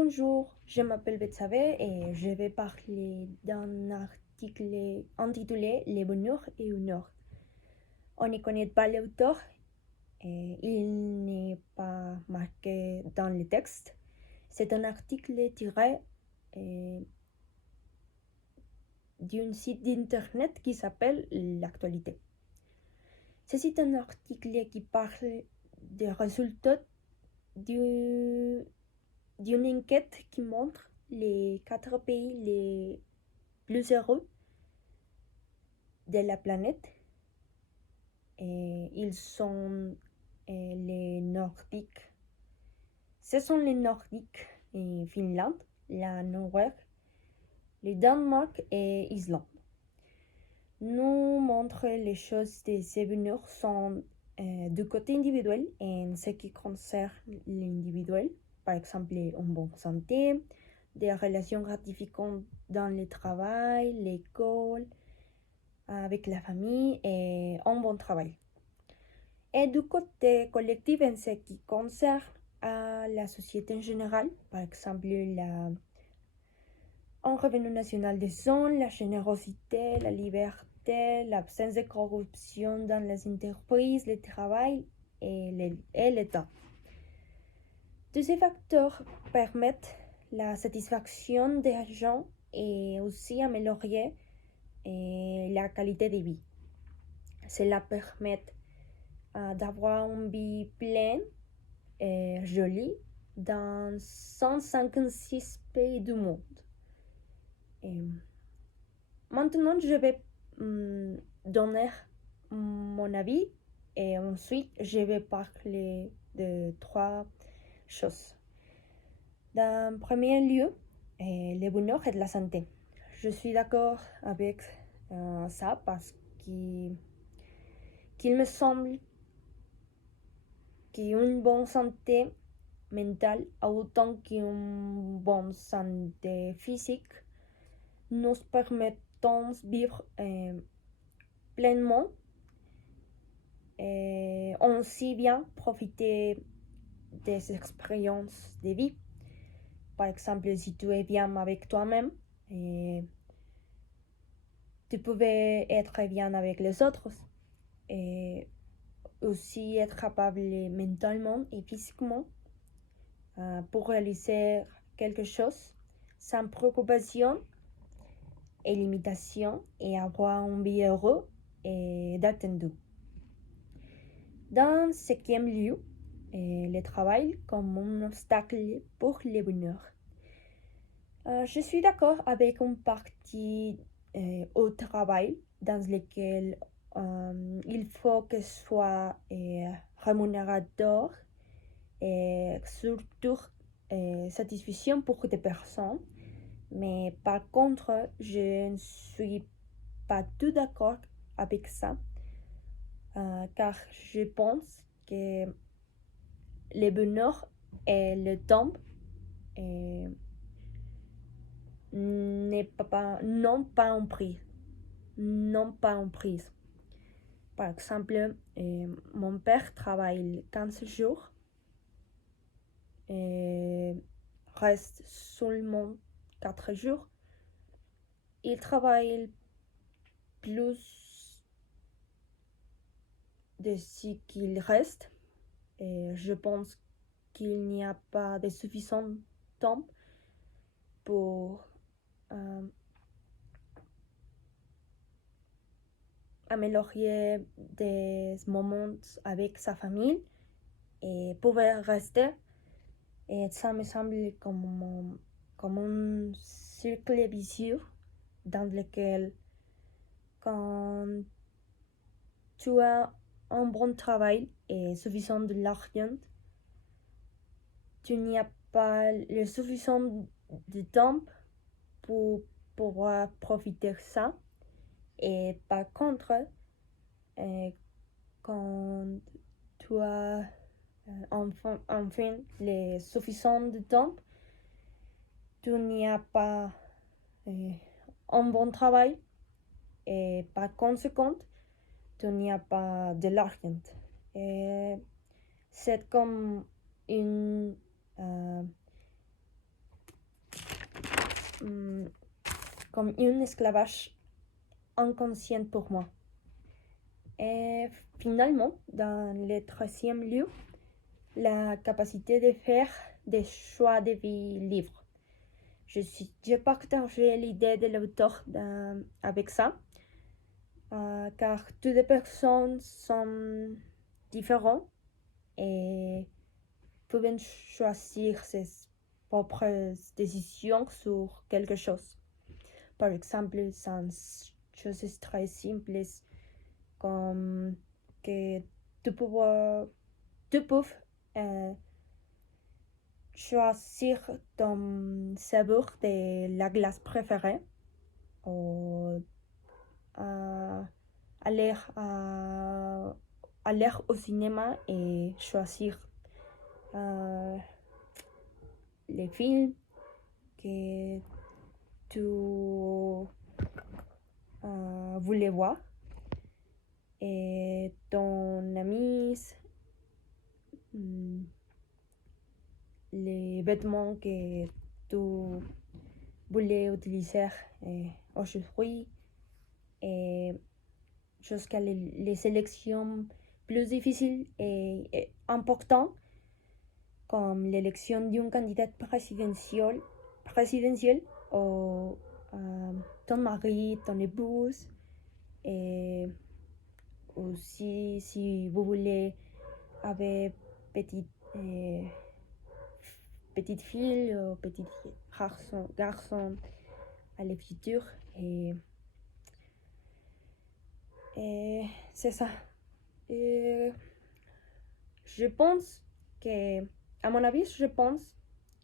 Bonjour, je m'appelle Betsabe et je vais parler d'un article intitulé Les bonheurs et honneurs. On ne connaît pas l'auteur et il n'est pas marqué dans le texte. C'est un article tiré d'un site d'internet qui s'appelle L'actualité. C'est un article qui parle des résultats d'une enquête qui montre les 4 pays les plus heureux de la planète. Et ils sont les Nordiques. Ce sont les Nordiques et Finlande, la Norvège, le Danemark et Islande. Nous montrent les choses de ces bonheurs sont du côté individuel en ce qui concerne l'individuel, par exemple une bonne santé, des relations gratifiantes dans le travail, l'école, avec la famille et un bon travail. Et du côté collectif en ce qui concerne à la société en général, par exemple un revenu national décent, la générosité, la liberté, l'absence de corruption dans les entreprises, le travail et l'État. Tous ces facteurs permettent la satisfaction des gens et aussi améliorer la qualité de vie. Cela permet d'avoir une vie pleine et jolie dans 156 pays du monde. Et maintenant, je vais donner mon avis et ensuite, je vais parler de 3 choses. Dans premier lieu, le bonheur et la santé. Je suis d'accord avec ça parce qu'il me semble qu'une bonne santé mentale autant qu'une bonne santé physique nous permettent de vivre pleinement et aussi bien profiter des expériences de vie. Par exemple, si tu es bien avec toi-même, tu pouvais être bien avec les autres et aussi être capable mentalement et physiquement pour réaliser quelque chose sans préoccupation et limitation et avoir une vie heureuse et d'attendue. Dans cinquième lieu, le travail comme un obstacle pour le bonheur. Je suis d'accord avec une partie au travail dans lequel il faut que ce soit rémunérateur et surtout satisfaisant pour des personnes. Mais par contre, je ne suis pas tout d'accord avec ça, car je pense que le bonheur et le temps n'ont pas un prix. Par exemple, mon père travaille 15 jours et reste seulement 4 jours. Il travaille plus de ce qu'il reste et je pense qu'il n'y a pas de suffisant temps pour améliorer des moments avec sa famille et pouvoir rester. Et ça me semble comme un cercle vicieux dans lequel quand tu as un bon travail et suffisant de l'argent, tu n'y as pas le suffisant de temps pour pouvoir profiter de ça. Et par contre, quand tu as enfin le suffisant de temps, tu n'y as pas un bon travail et par conséquent, tu n'y as pas de l'argent. Et c'est comme une comme un esclavage inconscient pour moi. Et finalement, dans le troisième lieu, la capacité de faire des choix de vie libres. Je partage l'idée de l'auteur avec ça, car toutes les personnes sont différentes et peuvent choisir ses propres décisions sur quelque chose. Par exemple, sans choses très simples comme que tu peux choisir ton saveur de la glace préférée ou aller au cinéma et choisir les films que tu voulais voir et ton ami, les vêtements que tu voulais utiliser aujourd'hui et jusqu'à les sélections plus difficiles et importantes comme l'élection d'un candidat présidentiel ou ton mari, ton épouse et aussi si vous voulez avoir petite fille ou petit garçon à la future et c'est ça. Et je pense que, à mon avis, je pense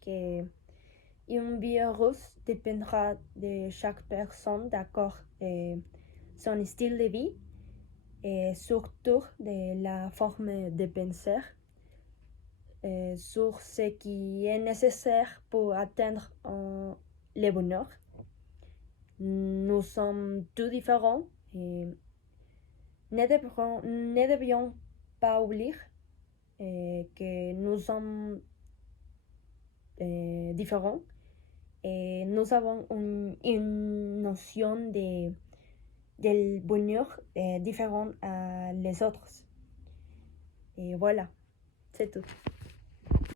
que une vie heureuse dépendra de chaque personne, d'accord, de son style de vie et surtout de la forme de penser, sur ce qui est nécessaire pour atteindre le bonheur. Nous sommes tous différents et ne devions pas oublier que nous sommes différents et nous avons une notion del bonheur différente à les autres. Et voilà, c'est tout.